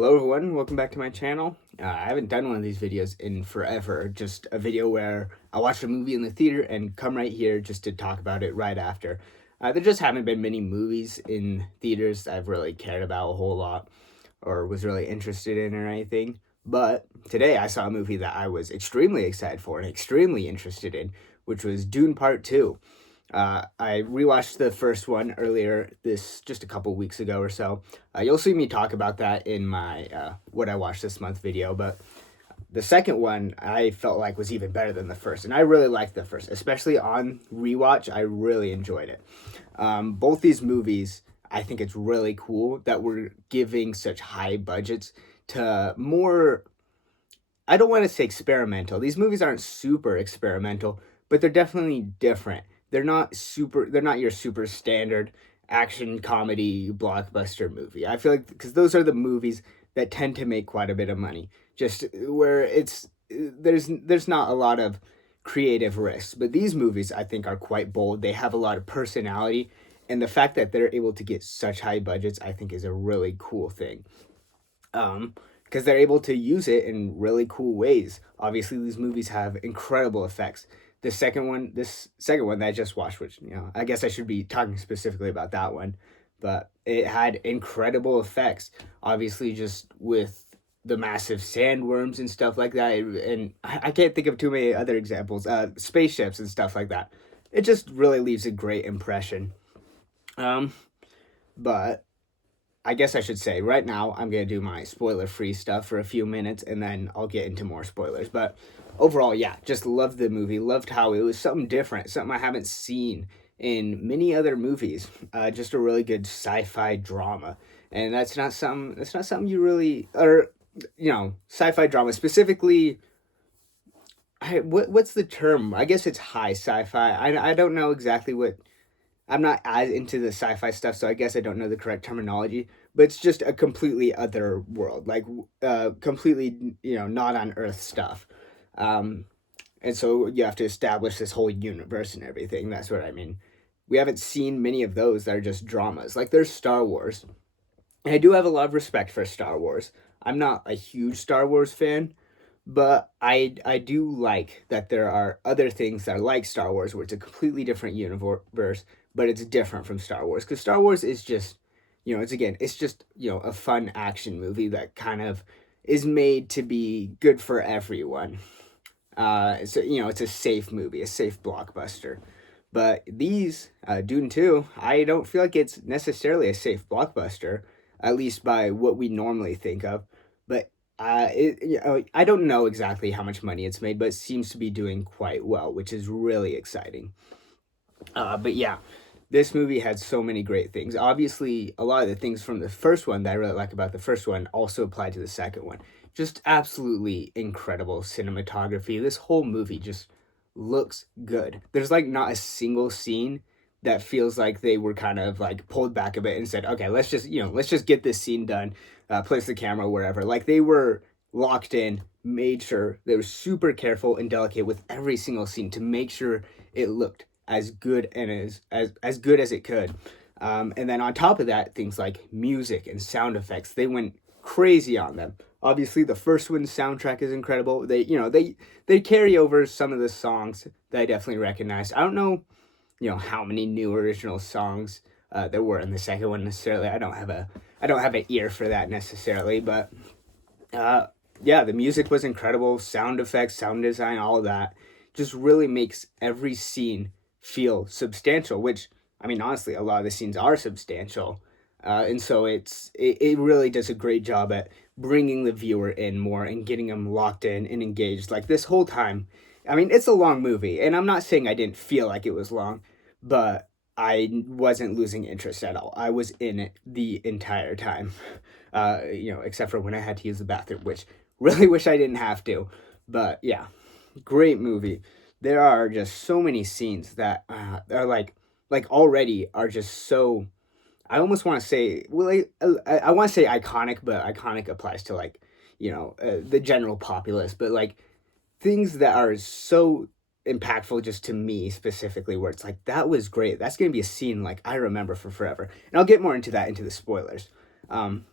Hello everyone, welcome back to my channel. I haven't done one of these videos in forever, just a video where I watched a movie in the theater and come right here just to talk about it right after. There just haven't been many movies in theaters I've really cared about a whole lot or was really interested in or anything. But today I saw a movie that I was extremely excited for and extremely interested in, which was Dune Part 2. I rewatched the first one earlier just a couple weeks ago or so. You'll see me talk about that in my what I watched this month video, but the second one I felt like was even better than the first, and I really liked the first, especially on rewatch. I really enjoyed it. Both these movies, I think it's really cool that we're giving such high budgets to more. I don't want to say experimental. These movies aren't super experimental, but they're definitely different. They're not your super standard action comedy blockbuster movie. I feel like because those are the movies that tend to make quite a bit of money. Just where there's not a lot of creative risks, but these movies I think are quite bold. They have a lot of personality, and the fact that they're able to get such high budgets I think is a really cool thing. Because they're able to use it in really cool ways. Obviously, these movies have incredible effects. This second one that I just watched, which I guess I should be talking specifically about that one, but it had incredible effects. Obviously, just with the massive sandworms and stuff like that, and I can't think of too many other examples. Spaceships and stuff like that. It just really leaves a great impression. Um, but I guess I should say right now I'm going to do my spoiler free stuff for a few minutes and then I'll get into more spoilers. But overall, yeah, just loved the movie. Loved how it was something different, something I haven't seen in many other movies. Just a really good sci-fi drama. And that's not something you really or sci-fi drama specifically. What's the term? I guess it's high sci-fi. I don't know exactly what. I'm not as into the sci-fi stuff, so I guess I don't know the correct terminology. But it's just a completely other world, like completely not on Earth stuff. Um, and so you have to establish this whole universe and everything. That's what I mean. We haven't seen many of those that are just dramas. Like there's Star Wars, and I do have a lot of respect for Star Wars. I'm not a huge Star Wars fan, but I do like that there are other things that are like Star Wars, where it's a completely different universe, but it's different from Star Wars. Because Star Wars is just, it's just a fun action movie that kind of is made to be good for everyone. So it's a safe movie, a safe blockbuster. But these Dune 2, I don't feel like it's necessarily a safe blockbuster, at least by what we normally think of. But I don't know exactly how much money it's made, but it seems to be doing quite well, which is really exciting. But yeah, this movie had so many great things. Obviously, a lot of the things from the first one that I really like about the first one also apply to the second one. Just absolutely incredible cinematography. This whole movie just looks good. There's like not a single scene that feels like they were kind of like pulled back a bit and said, okay, let's just get this scene done, place the camera wherever. Like they were locked in, made sure they were super careful and delicate with every single scene to make sure it looked as good and as good as it could. And then on top of that, things like music and sound effects, they went crazy on them. Obviously, the first one's soundtrack is incredible. They carry over some of the songs that I definitely recognized. I don't know, how many new original songs there were in the second one necessarily. I don't have an ear for that necessarily, but yeah, the music was incredible. Sound effects, sound design, all of that just really makes every scene feel substantial. Which I mean, honestly, a lot of the scenes are substantial, and so it really does a great job at bringing the viewer in more and getting them locked in and engaged. Like this whole time, I mean, it's a long movie, and I'm not saying I didn't feel like it was long, but I wasn't losing interest at all. I was in it the entire time, except for when I had to use the bathroom, which really wish I didn't have to. But yeah, great movie. There are just so many scenes that are like already are just so. I almost want to say, well, I want to say iconic, but iconic applies to like, the general populace. But like things that are so impactful just to me specifically, where it's like that was great. That's gonna be a scene like I remember for forever, and I'll get more into that into the spoilers. Um,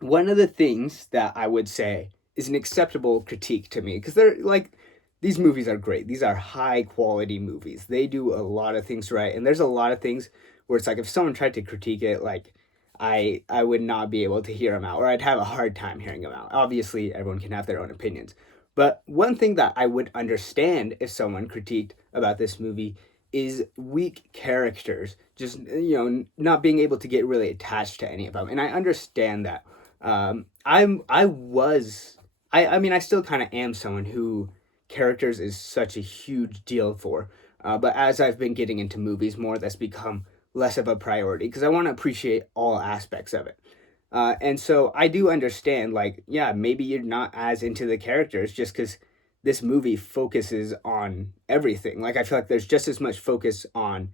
one of the things that I would say is an acceptable critique to me, because they're like, these movies are great. These are high quality movies. They do a lot of things right, and there's a lot of things where it's like if someone tried to critique it, like I would not be able to hear them out, or I'd have a hard time hearing them out. Obviously, everyone can have their own opinions, but one thing that I would understand if someone critiqued about this movie is weak characters, just not being able to get really attached to any of them, and I understand that. I was I mean I still kind of am someone who characters is such a huge deal for. But as I've been getting into movies more, that's become less of a priority because I want to appreciate all aspects of it. And so I do understand, like, yeah, maybe you're not as into the characters just because this movie focuses on everything. Like, I feel like there's just as much focus on,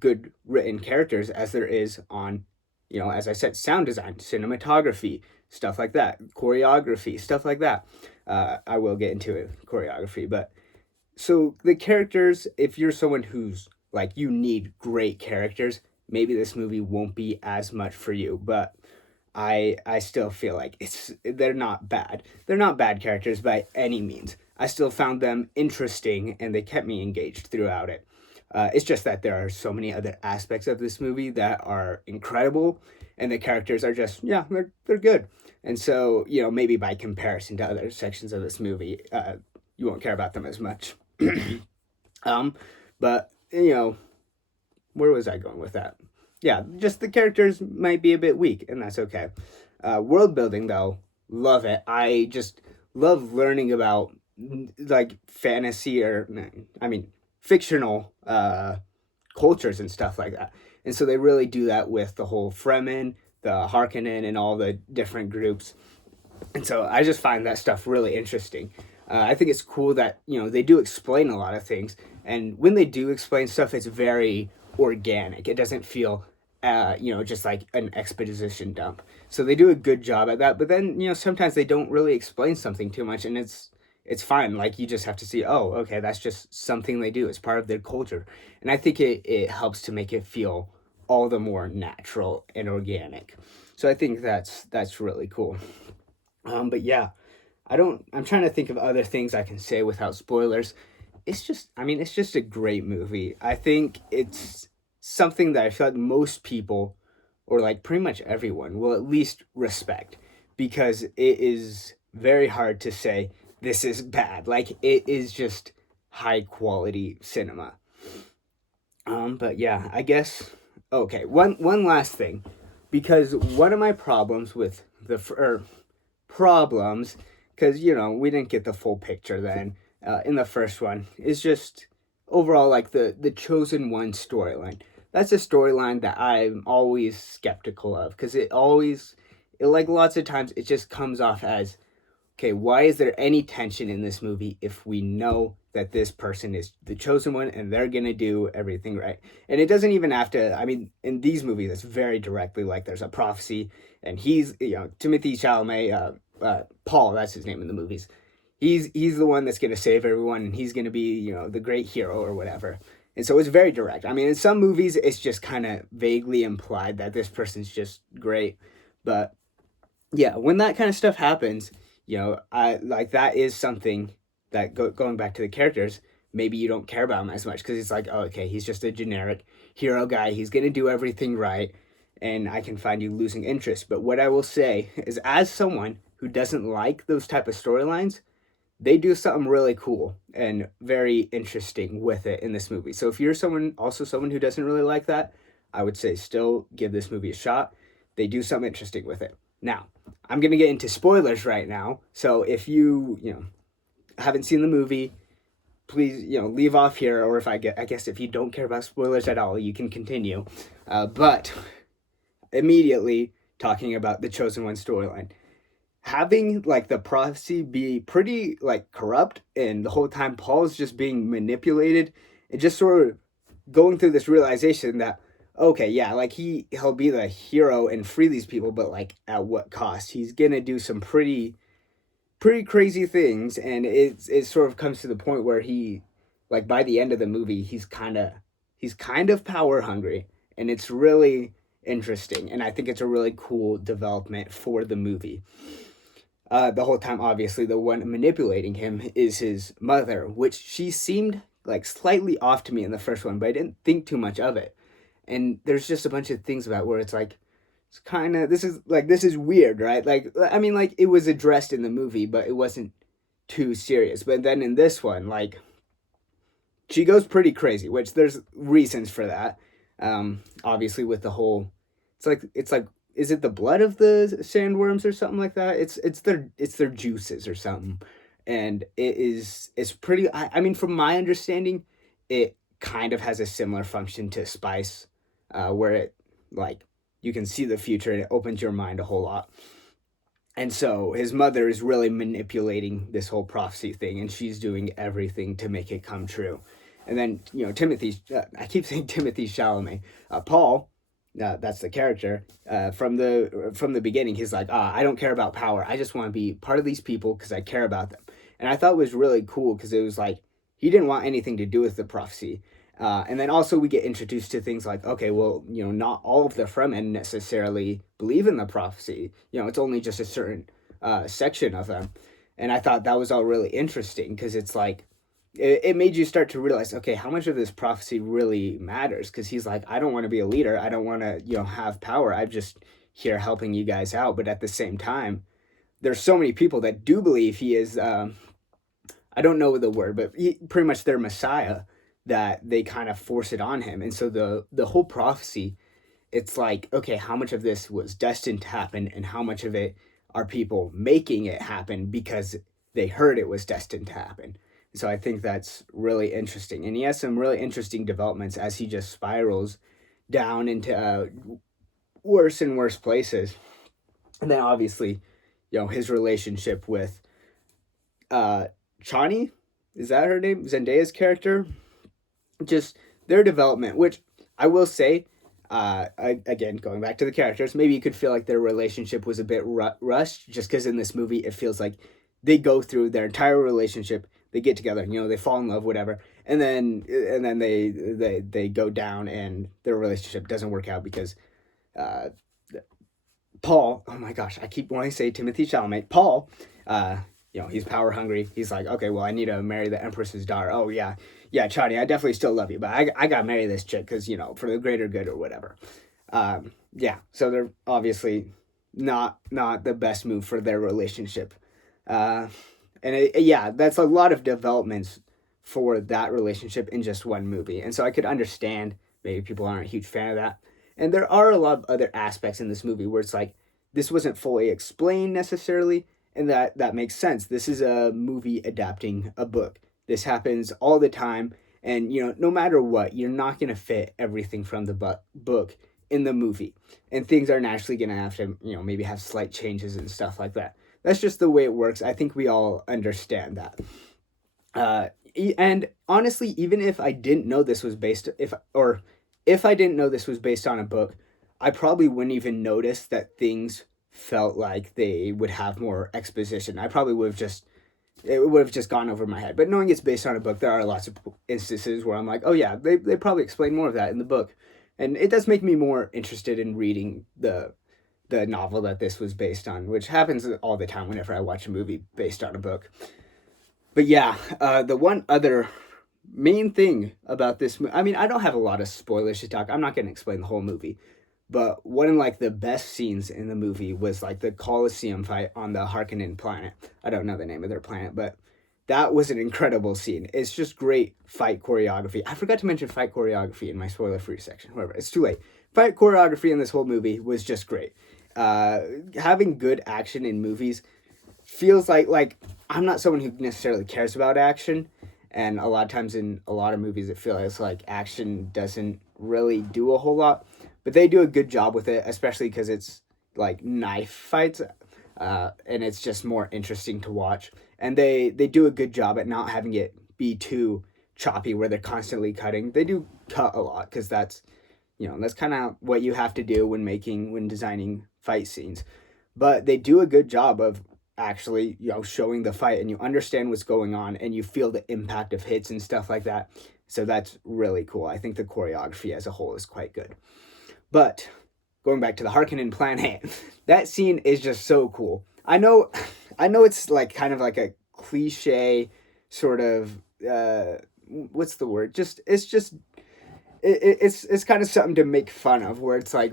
good written characters as there is on, as I said, sound design, cinematography, stuff like that, choreography, stuff like that. I will get into it, choreography, but so the characters, if you're someone who's like you need great characters, maybe this movie won't be as much for you. But I still feel like they're not bad. They're not bad characters by any means. I still found them interesting and they kept me engaged throughout it. It's just that there are so many other aspects of this movie that are incredible, and the characters are just they're good. And so maybe by comparison to other sections of this movie, you won't care about them as much. um, but where was I going with that? Yeah, just the characters might be a bit weak, and that's okay. World building, though, love it. I just love learning about like fantasy or, I mean, fictional cultures and stuff like that. And so they really do that with the whole Fremen, the Harkonnen, and all the different groups. And so I just find that stuff really interesting. I think it's cool that they do explain a lot of things, and when they do explain stuff, it's very organic. It doesn't feel, just like an exposition dump. So they do a good job at that. But then sometimes they don't really explain something too much, and it's fine. Like you just have to see, oh, okay, that's just something they do. It's part of their culture, and I think it helps to make it feel all the more natural and organic. So I think that's really cool. But yeah, I'm trying to think of other things I can say without spoilers. It's just a great movie. I think it's something that I feel like most people, or like pretty much everyone, will at least respect because it is very hard to say this is bad. Like, it is just high quality cinema. But yeah, I guess, okay, one last thing, because one of my problems with problems, because we didn't get the full picture then in the first one, is just overall like the chosen one storyline. That's a storyline that I'm always skeptical of because like lots of times it just comes off as, okay, why is there any tension in this movie if we know that this person is the chosen one and they're gonna do everything right? And it doesn't even have to. I mean, in these movies, it's very directly like there's a prophecy, and he's Timothy Chalamet, Paul, that's his name in the movies. He's the one that's gonna save everyone, and he's gonna be the great hero or whatever. And so it's very direct. I mean, in some movies, it's just kind of vaguely implied that this person's just great, but yeah, when that kind of stuff happens, I like that is something that going back to the characters, maybe you don't care about him as much because it's like, oh, okay, he's just a generic hero guy. He's gonna do everything right, and I can find you losing interest. But what I will say is, as someone who doesn't like those type of storylines, they do something really cool and very interesting with it in this movie. So if you're someone who doesn't really like that, I would say still give this movie a shot. They do something interesting with it. Now, I'm going to get into spoilers right now. So if you haven't seen the movie, please, leave off here, or I guess if you don't care about spoilers at all, you can continue. But immediately talking about the Chosen One storyline, having like the prophecy be pretty like corrupt, and the whole time Paul's just being manipulated, and just sort of going through this realization that, okay, yeah, like he'll be the hero and free these people, but like at what cost? He's gonna do some pretty crazy things, and it sort of comes to the point where he, like, by the end of the movie, he's kind of power hungry, and interesting, and I think it's a really cool development for the movie. The whole time, obviously, the one manipulating him is his mother, which she seemed like slightly off to me in the first one, but I didn't think too much of it. And there's just a bunch of things about where it's like, it's kind of, this is weird, right? Like, I mean, like, it was addressed in the movie, but it wasn't too serious. But then in this one, like, she goes pretty crazy, which there's reasons for that. Obviously, with the whole, it's like, is it the blood of the sandworms or something like that? It's their juices or something, and it's pretty. I mean, from my understanding, it kind of has a similar function to spice, where it, like, you can see the future and it opens your mind a whole lot. And so his mother is really manipulating this whole prophecy thing, and she's doing everything to make it come true. And then, I keep saying Timothy Chalamet, Paul, that's the character. From the beginning, he's like, I don't care about power. I just want to be part of these people because I care about them. And I thought it was really cool because it was like he didn't want anything to do with the prophecy. And then also we get introduced to things like, okay, well, not all of the Fremen necessarily believe in the prophecy. It's only just a certain section of them. And I thought that was all really interesting because it's like, it made you start to realize, okay, how much of this prophecy really matters? Because he's like, I don't want to be a leader. I don't want to, have power. I'm just here helping you guys out. But at the same time, there's so many people that do believe he is, I don't know the word, but pretty much their Messiah, that they kind of force it on him. And so the whole prophecy, it's like, okay, how much of this was destined to happen and how much of it are people making it happen because they heard it was destined to happen. So I think that's really interesting. And he has some really interesting developments as he just spirals down into worse and worse places. And then obviously, his relationship with Chani, is that her name? Zendaya's character? Just their development, which I will say, again, going back to the characters, maybe you could feel like their relationship was a bit rushed, just because in this movie it feels like they go through their entire relationship, they get together, they fall in love, whatever, and then they go down and their relationship doesn't work out because uh, Paul, oh my gosh, I keep wanting to say Timothy Chalamet, Paul, he's power hungry. He's like, okay, well, I need to marry the Empress's daughter. Oh yeah, Chani, I definitely still love you, but I gotta marry this chick because for the greater good or whatever. So they're obviously not the best move for their relationship, that's a lot of developments for that relationship in just one movie, and so I could understand maybe people aren't a huge fan of that. And there are a lot of other aspects in this movie where it's like this wasn't fully explained necessarily, and that makes sense. This is a movie adapting a book. This happens all the time, and no matter what, you're not going to fit everything from the book in the movie, and things are naturally going to have to maybe have slight changes and stuff like that. That's just the way it works. I think we all understand that. And honestly, even if I didn't know this was if I didn't know this was based on a book, I probably wouldn't even notice that things felt like they would have more exposition. I probably it would have just gone over my head. But knowing it's based on a book, there are lots of instances where I'm like, oh yeah, they probably explain more of that in the book. And it does make me more interested in reading the novel that this was based on, which happens all the time whenever I watch a movie based on a book. But yeah, the one other main thing about this movie, I mean, I don't have a lot of spoilers to talk. I'm not going to explain the whole movie. But one of like the best scenes in the movie was like the Colosseum fight on the Harkonnen planet. I don't know the name of their planet, but that was an incredible scene. It's just great fight choreography. I forgot to mention fight choreography in my spoiler-free section. However, it's too late. Fight choreography in this whole movie was just great. Having good action in movies feels like I'm not someone who necessarily cares about action, and a lot of times in a lot of movies it feels like action doesn't really do a whole lot. But they do a good job with it, especially because it's like knife fights, and it's just more interesting to watch. And they do a good job at not having it be too choppy where they're constantly cutting. They do cut a lot because that's kind of what you have to do when designing fight scenes. But they do a good job of actually showing the fight, and you understand what's going on, and you feel the impact of hits and stuff like that. So that's really cool. I think the choreography as a whole is quite good. But going back to the Harkonnen planet, that scene is just so cool. I know it's like kind of like a cliche sort of what's the word? Just it's kind of something to make fun of, where it's like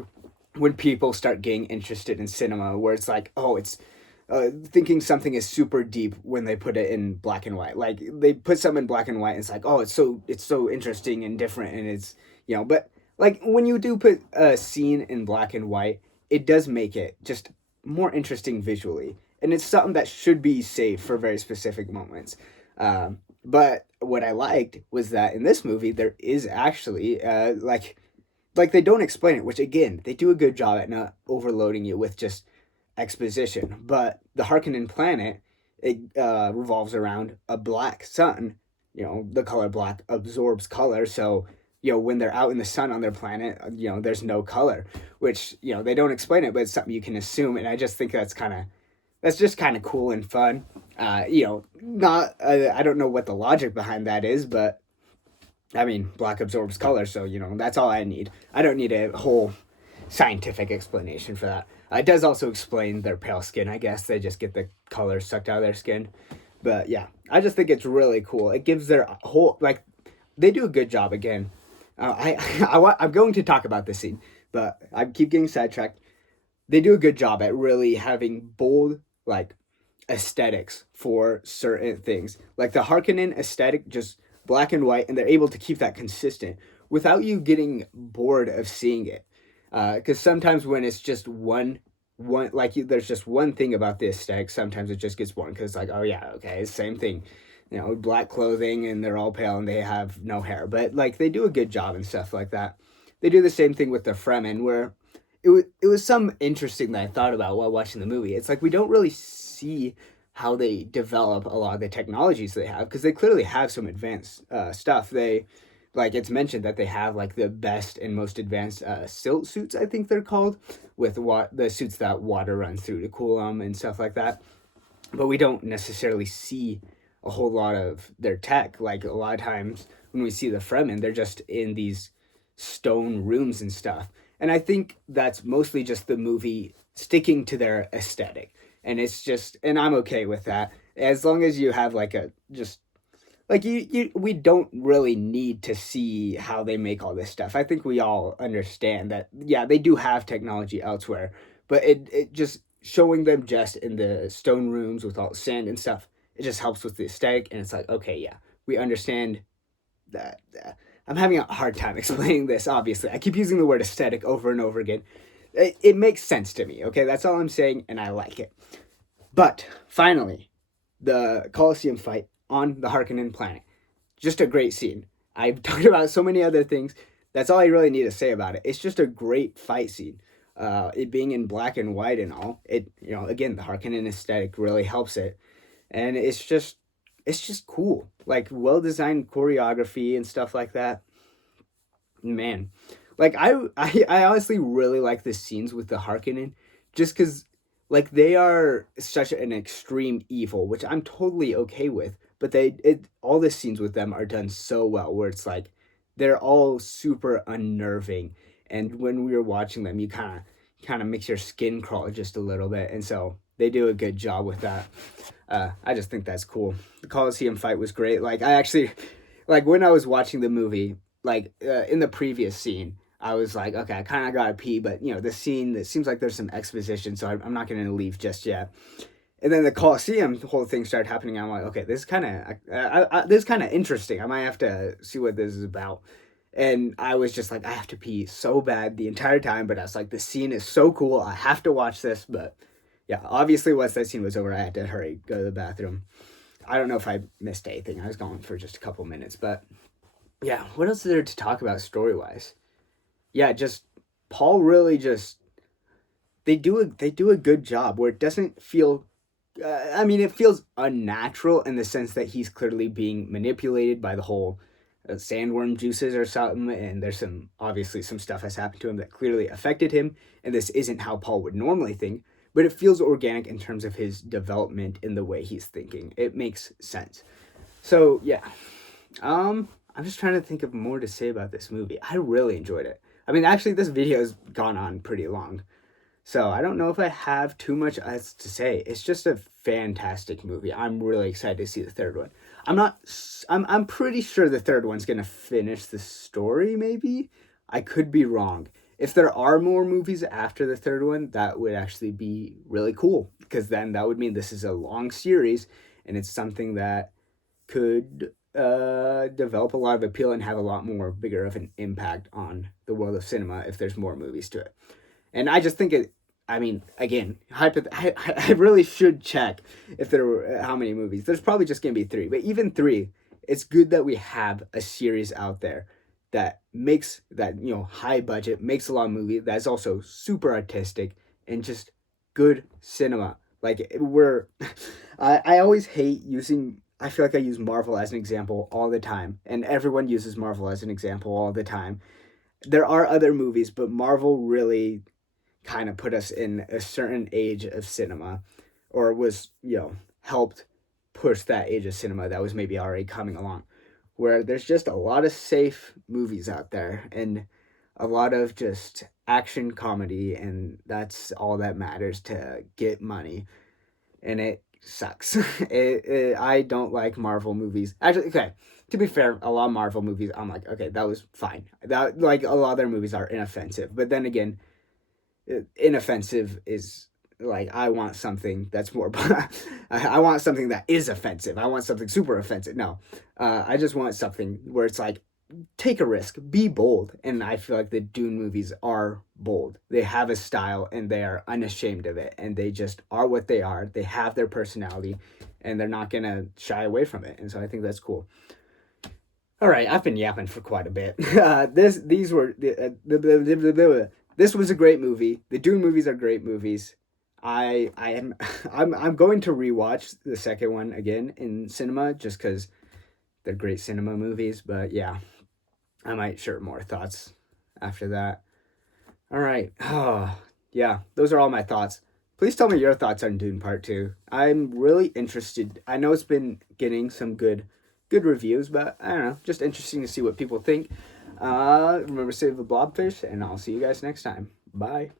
when people start getting interested in cinema, where it's like, oh, it's thinking something is super deep when they put it in black and white. Like they put something in black and white, and it's like, oh, it's so interesting and different, and it's but like when you do put a scene in black and white, it does make it just more interesting visually, and it's something that should be saved for very specific moments. But what I liked was that in this movie there is actually like they don't explain it, which again they do a good job at not overloading you with just exposition. But the Harkonnen planet, it revolves around a black sun. The color black absorbs color, so when they're out in the sun on their planet, there's no color, which they don't explain it, but it's something you can assume. And I just think that's just kind of cool and fun. Not I don't know what the logic behind that is, but I mean, black absorbs color, so that's all I need. I don't need a whole scientific explanation for that. It does also explain their pale skin. I guess they just get the color sucked out of their skin. But yeah, I just think it's really cool. It gives their whole they do a good job again. I'm going to talk about this scene, but I keep getting sidetracked. They do a good job at really having bold aesthetics for certain things. Like the Harkonnen aesthetic, just black and white, and they're able to keep that consistent without you getting bored of seeing it. Because sometimes when it's just there's just one thing about the aesthetic, sometimes it just gets boring because oh yeah, okay, it's the same thing. Black clothing and they're all pale and they have no hair. But they do a good job and stuff like that. They do the same thing with the Fremen, where it was some interesting that I thought about while watching the movie. It's like we don't really see how they develop a lot of the technologies they have, because they clearly have some advanced stuff. They it's mentioned that they have the best and most advanced silt suits, I think they're called, with the suits that water runs through to cool them and stuff like that. But we don't necessarily see a whole lot of their tech. Like a lot of times when we see the Fremen, they're just in these stone rooms and stuff. And I think that's mostly just the movie sticking to their aesthetic. And and I'm okay with that. As long as you have we don't really need to see how they make all this stuff. I think we all understand that, yeah, they do have technology elsewhere, but it just showing them just in the stone rooms with all the sand and stuff, it just helps with the aesthetic. And it's like, okay, yeah, we understand that. I'm having a hard time explaining this, obviously. I keep using the word aesthetic over and over again. It makes sense to me, okay? That's all I'm saying, and I like it. But finally, the Colosseum fight on the Harkonnen planet. Just a great scene. I've talked about so many other things. That's all I really need to say about it. It's just a great fight scene. It being in black and white and all, again, the Harkonnen aesthetic really helps it. And it's just cool. Well-designed choreography and stuff like that. Man. I honestly really like the scenes with the Harkonnen, just because they are such an extreme evil, which I'm totally okay with. But all the scenes with them are done so well, where it's they're all super unnerving, and when we were watching them, you kind of makes your skin crawl just a little bit, and so they do a good job with that. I just think that's cool. The Colosseum fight was great. I actually, when I was watching the movie, in the previous scene, I was like, okay, I kind of gotta pee, but the scene, it seems like there's some exposition, so I'm not gonna leave just yet. And then the Colosseum, the whole thing started happening. I'm like, okay, this is kind of interesting. I might have to see what this is about. And I was just like, I have to pee so bad the entire time, but I was like, the scene is so cool. I have to watch this. But yeah, obviously once that scene was over, I had to hurry, go to the bathroom. I don't know if I missed anything. I was gone for just a couple minutes, but yeah, what else is there to talk about story-wise? Yeah, just Paul really just they do a good job where it doesn't feel it feels unnatural in the sense that he's clearly being manipulated by the whole sandworm juices or something, and there's obviously some stuff has happened to him that clearly affected him, and this isn't how Paul would normally think, but it feels organic in terms of his development in the way he's thinking. It makes sense. So yeah, I'm just trying to think of more to say about this movie. I really enjoyed it. I mean, actually, this video's gone on pretty long. So I don't know if I have too much else to say. It's just a fantastic movie. I'm really excited to see the third one. I'm not. I'm pretty sure the third one's gonna finish the story. Maybe I could be wrong. If there are more movies after the third one, that would actually be really cool because then that would mean this is a long series and it's something that could develop a lot of appeal and have a lot more bigger of an impact on the world of cinema if there's more movies to it. And I just think it. I mean, again, I really should check if there were how many movies. There's probably just gonna be three, but even three, it's good that we have a series out there that makes that high budget, makes a lot of movie that's also super artistic and just good cinema. Like we're, I always hate using. I feel like I use Marvel as an example all the time, and everyone uses Marvel as an example all the time. There are other movies, but Marvel really kind of put us in a certain age of cinema, or was helped push that age of cinema that was maybe already coming along, where there's just a lot of safe movies out there and a lot of just action comedy, and that's all that matters to get money. And it sucks. I don't like Marvel movies. Actually, okay, to be fair, a lot of Marvel movies I'm like, okay, that was fine. That, like, a lot of their movies are inoffensive, but then again, inoffensive is like, I want something that's more. I want something that is offensive. I want something super offensive. No, I just want something where it's like, take a risk, be bold. And I feel like the Dune movies are bold. They have a style and they are unashamed of it, and they just are what they are. They have their personality, and they're not gonna shy away from it. And so I think that's cool. All right, I've been yapping for quite a bit. This was a great movie. The Dune movies are great movies. I am I'm going to rewatch the second one again in cinema just because they're great cinema movies. But yeah, I might share more thoughts after that. All right. Oh, yeah, those are all my thoughts. Please tell me your thoughts on Dune Part 2. I'm really interested. I know it's been getting some good reviews, but I don't know, just interesting to see what people think. Remember to save the blobfish, and I'll see you guys next time. Bye.